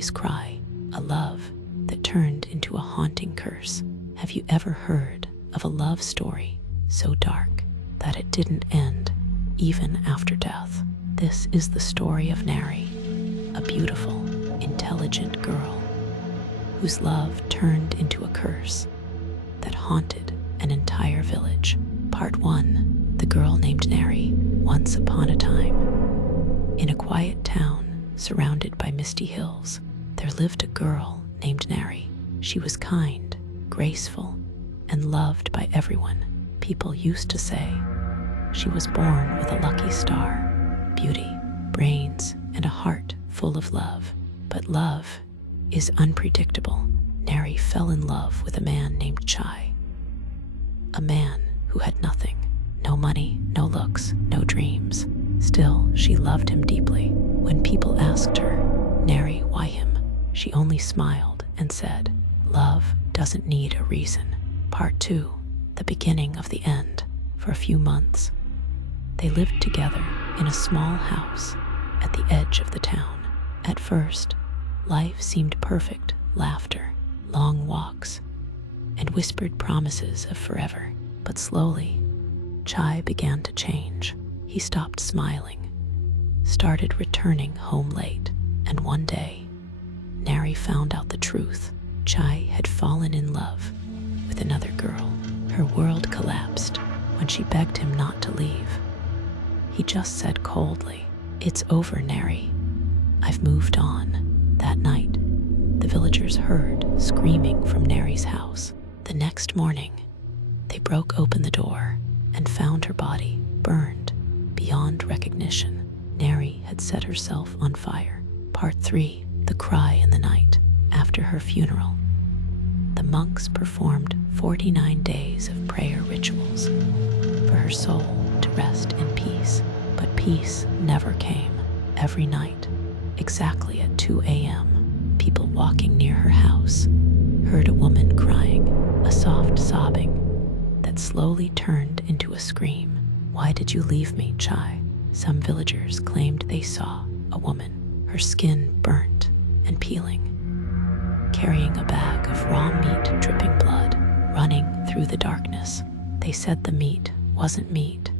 Naree's cry, a love that turned into a haunting curse. Have you ever heard of a love story so dark that it didn't end even after death? This is the story of Naree, a beautiful, intelligent girl whose love turned into a curse that haunted an entire village. Part 1. The girl named Naree. Once upon a time, in a quiet town surrounded by misty hills, there lived a girl named Naree. She was kind, graceful, and loved by everyone. People used to say she was born with a lucky star, beauty, brains, and a heart full of love. But love is unpredictable. Naree fell in love with a man named Chai, a man who had nothing. No money, no looks, no dreams. Still, she loved him deeply. When people asked her, "Naree, why him?" she only smiled and said, "Love doesn't need a reason." Part 2. The beginning of the end. For a few months, they lived together in a small house at the edge of the town. At first, life seemed perfect. Laughter, long walks, and whispered promises of forever. But slowly, Chai began to change. He stopped smiling, started returning home late, and one day, Naree found out the truth. Chai had fallen in love with another girl. Her world collapsed when she begged him not to leave. He just said coldly, "It's over, Naree. I've moved on." That night, the villagers heard screaming from Naree's house. The next morning, they broke open the door and found her body burned beyond recognition. Naree had set herself on fire. Part 3. The cry in the night. After her funeral, the monks performed 49 days of prayer rituals for her soul to rest in peace. But peace never came. Every night, exactly at 2 a.m., people walking near her house heard a woman crying, a soft sobbing that slowly turned into a scream. "Why did you leave me, Chai?" Some villagers claimed they saw a woman, her skin burnt and peeling, carrying a bag of raw meat dripping blood, running through the darkness. They said the meat wasn't meat.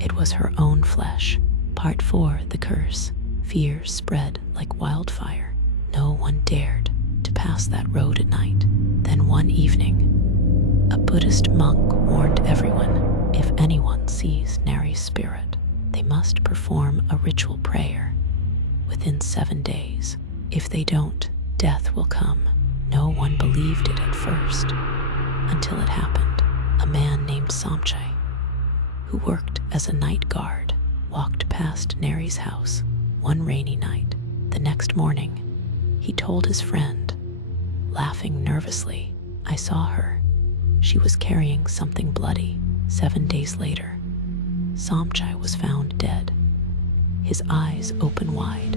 It was her own flesh. Part 4. The curse. Fear spread like wildfire. No one dared to pass that road at night. Then one evening, a Buddhist monk warned everyone, if anyone sees Naree's spirit, they must perform a ritual prayer within 7 days. If they don't, death will come. No one believed it at first, until it happened. A man named Samchai, who worked as a night guard, walked past Naree's house one rainy night. The next morning, he told his friend, laughing nervously, "I saw her. She was carrying something bloody." 7 days later, Samchai was found dead, his eyes open wide,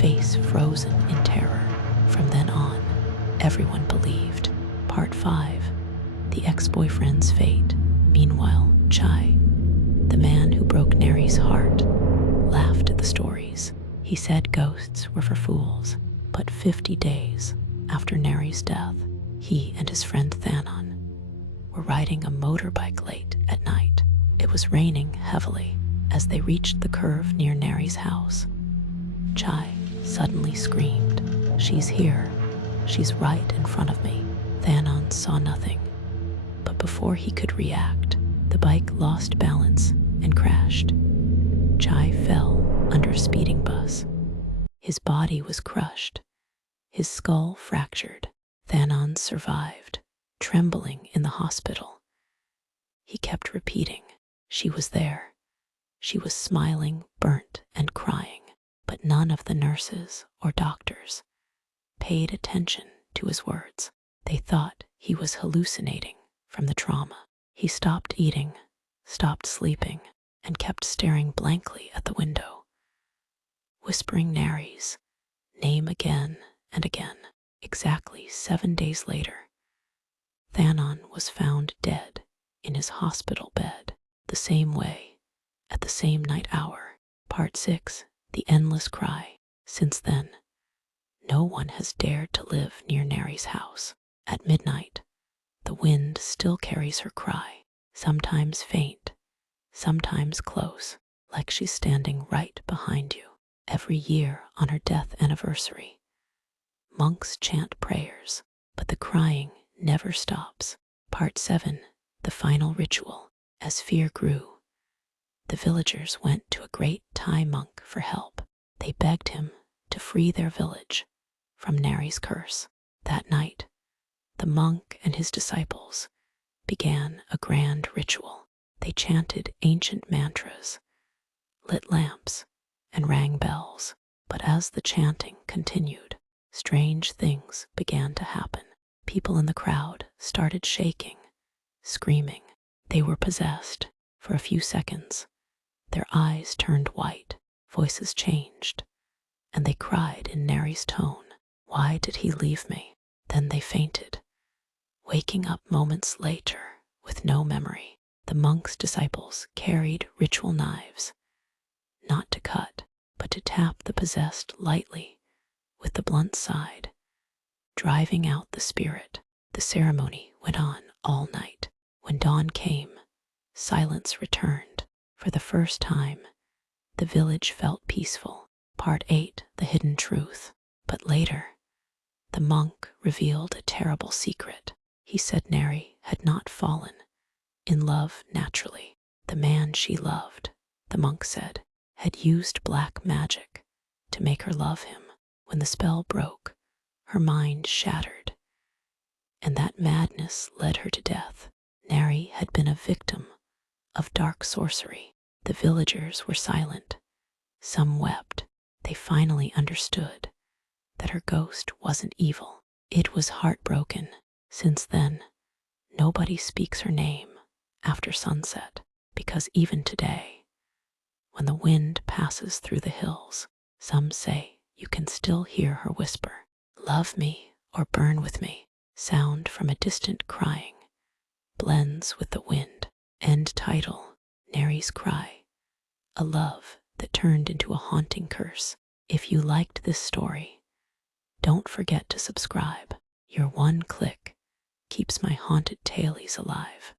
face frozen in terror. From then on, everyone believed. Part 5. The ex-boyfriend's fate. Meanwhile, Chai, the man who broke Naree's heart, laughed at the stories. He said ghosts were for fools. But 50 days after Naree's death, he and his friend Thanon were riding a motorbike late at night. It was raining heavily. As they reached the curve near Naree's house, Chai suddenly screamed, "She's here. She's right in front of me." Thanon saw nothing, but before he could react, the bike lost balance and crashed. Chai fell under a speeding bus. His body was crushed, his skull fractured. Thanon survived, trembling in the hospital. He kept repeating, "She was there." She was smiling, burnt, and crying, but none of the nurses or doctors paid attention to his words. They thought he was hallucinating from the trauma. He stopped eating, stopped sleeping, and kept staring blankly at the window, whispering Naree's name again and again. Exactly 7 days later, Thanon was found dead in his hospital bed, the same way, at the same night hour. Part 6. The endless cry. Since then, No one has dared to live near Naree's house. At midnight, the wind still carries her cry, sometimes faint, sometimes close, like she's standing right behind you. Every year on her death anniversary, monks chant prayers, but the crying never stops. Part 7. The final ritual. As fear grew, the villagers went to a great Thai monk for help. They begged him to free their village from Naree's curse. That night, the monk and his disciples began a grand ritual. They chanted ancient mantras, lit lamps, and rang bells. But as the chanting continued, strange things began to happen. People in the crowd started shaking, screaming. They were possessed. For a few seconds, their eyes turned white, voices changed, and they cried in Naree's tone, "Why did he leave me?" Then they fainted, waking up moments later with no memory. The monk's disciples carried ritual knives, not to cut, but to tap the possessed lightly with the blunt side, driving out the spirit. The ceremony went on all night. When dawn came, silence returned. For the first time, the village felt peaceful. Part 8. The hidden truth. But later, the monk revealed a terrible secret. He said Naree had not fallen in love naturally. The man she loved, the monk said, had used black magic to make her love him. When the spell broke, her mind shattered, and that madness led her to death. Naree had been a victim of dark sorcery. The villagers were silent. Some wept. They finally understood that her ghost wasn't evil. It was heartbroken. Since then, nobody speaks her name after sunset, because even today, when the wind passes through the hills, some say you can still hear her whisper, "Love me or burn with me." Sound from a distant crying blends with the wind. End title: Naree's Cry, a love that turned into a haunting curse. If you liked this story, don't forget to subscribe. Your one click keeps my haunted tales alive.